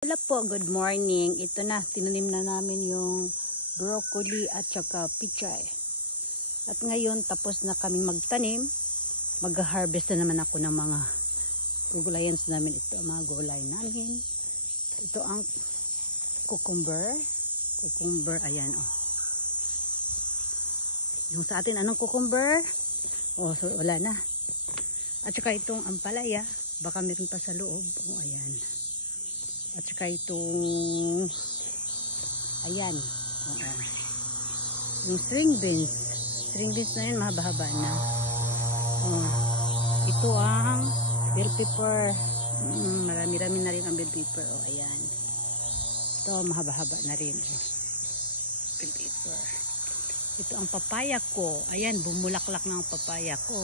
Hello po, good morning. Ito na, tinanim na namin yung broccoli at saka pichay. At ngayon, tapos na kaming magtanim. Mag-harvest na naman ako ng mga gulayan namin. Ito ang mga gulay namin. Ito ang cucumber. Cucumber, ayan oh. Yung sa atin, anong cucumber? Oh, so wala na. At saka itong ampalaya. Baka meron pa sa loob. Oh, ayan. At saka itong ayan. Yung string beans. String beans na yun, mahaba-haba na. Ito ang bell pepper. Marami-rami na rin ang bell pepper. Ayan. Ito, mahaba-haba na rin. Bell pepper. Ito ang papaya ko. Ayan, bumulaklak na ang papaya ko.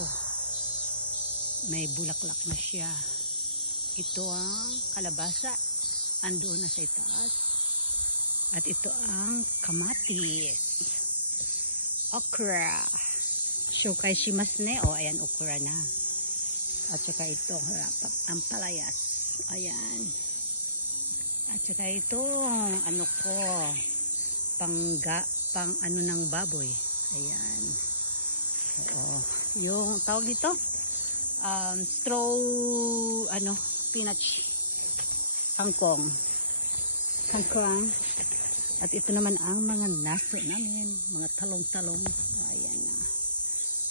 May bulaklak na siya. Ito ang kalabasa. Andoon na sa itaas. At ito ang kamatis. Okra. Shokay shimasu ne. O, ayan, okra na. At saka ito, ampalayas. Ayan. At saka ito, ano ko, pang ano ng baboy. Ayan. Oo. Yung tawag dito, straw, spinach. Kangkong. At ito naman ang mga naso namin. Mga talong-talong. Ayan na.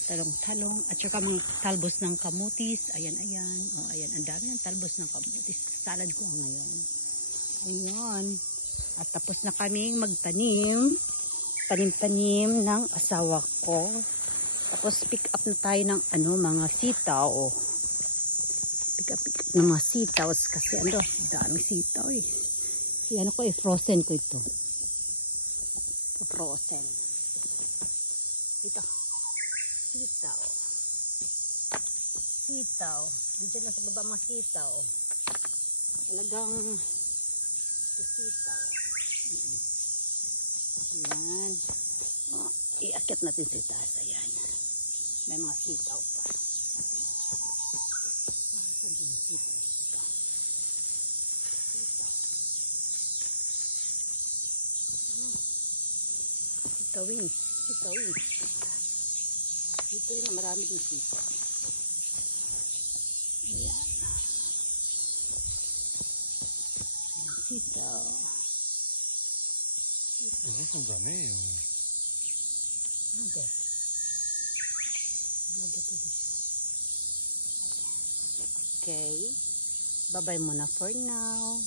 Talong-talong. At saka mga talbos ng kamutis. Ayan, ayan. O, ayan. Ang dami ng talbos ng kamutis. Salad ko ngayon. Ayan. At tapos na kaming magtanim. Tanim-tanim ng asawa ko. Tapos pick up na tayo ng mga sitaw. Pick up ng mga sitaw. Kasi daming sitaw eh. Yan ako frozen ko ito. Frozen. Ito. Sitaw. Sitaw. Andiyan lang sa baba mga sitaw. Talagang sitaw. Ayan. Iakyat natin sa taas. Ayan. May mga sitaw pa. Saan din sitaw? Ito. Sitaw. Sitawin. Sitawin. Dito rin na marami din sitaw. Ayan. Sitaw. Eso es un ganeo. Okay. Okay. Bye-bye muna for now.